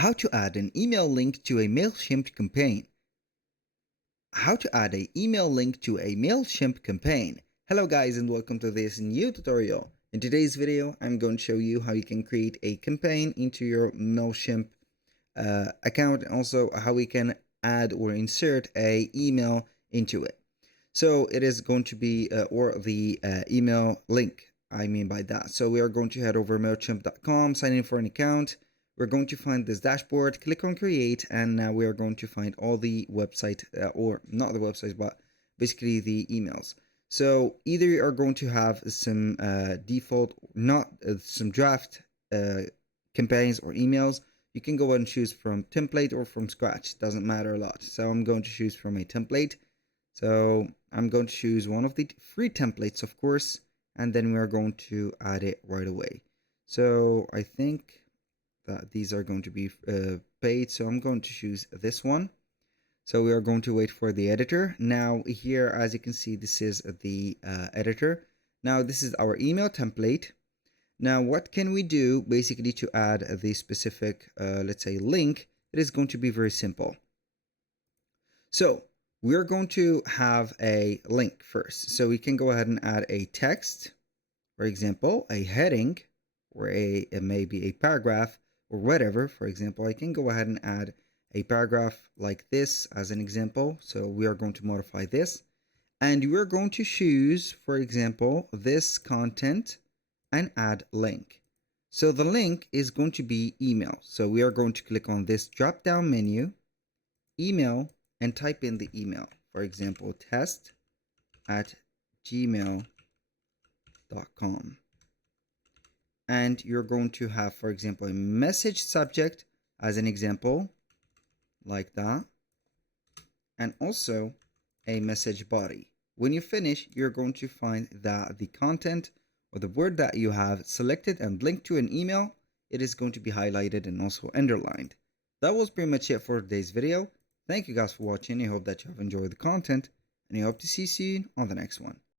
How to add an email link to a Mailchimp campaign. How to add an email link to a Mailchimp campaign. Hello guys, and welcome to this new tutorial. In today's video, I'm going to show you how you can create a campaign into your Mailchimp account, and also how we can add or insert a email into it. So it is going to be or the email link, I mean by that. So we are going to head over Mailchimp.com, sign in for an account. We're going to find this dashboard, click on create, and now we are going to find all the website, or not the websites, but basically the emails. So either you are going to have some default, not some draft campaigns or emails. You can go ahead and choose from template or from scratch, doesn't matter a lot. So I'm going to choose from a template. So I'm going to choose one of the free templates, of course, and then we are going to add it right away. So I think that these are going to be paid, so I'm going to choose this one. So we are going to wait for the editor. Now here, as you can see, this is the editor. Now this is our email template. Now what can we do basically to add the specific, let's say, link? It is going to be very simple. So we're going to have a link first. So we can go ahead and add a text, for example, a heading, or maybe a paragraph, or whatever. For example, I can go ahead and add a paragraph like this as an example. So we are going to modify this, and we're going to choose, for example, this content and add link. So the link is going to be email. So we are going to click on this drop down menu, email, and type in the email. For example, test@gmail.com. And you're going to have, for example, a message subject as an example, like that, and also a message body. When you finish, you're going to find that the content or the word that you have selected and linked to an email, it is going to be highlighted and also underlined. That was pretty much it for today's video. Thank you guys for watching. I hope that you have enjoyed the content, and I hope to see you soon on the next one.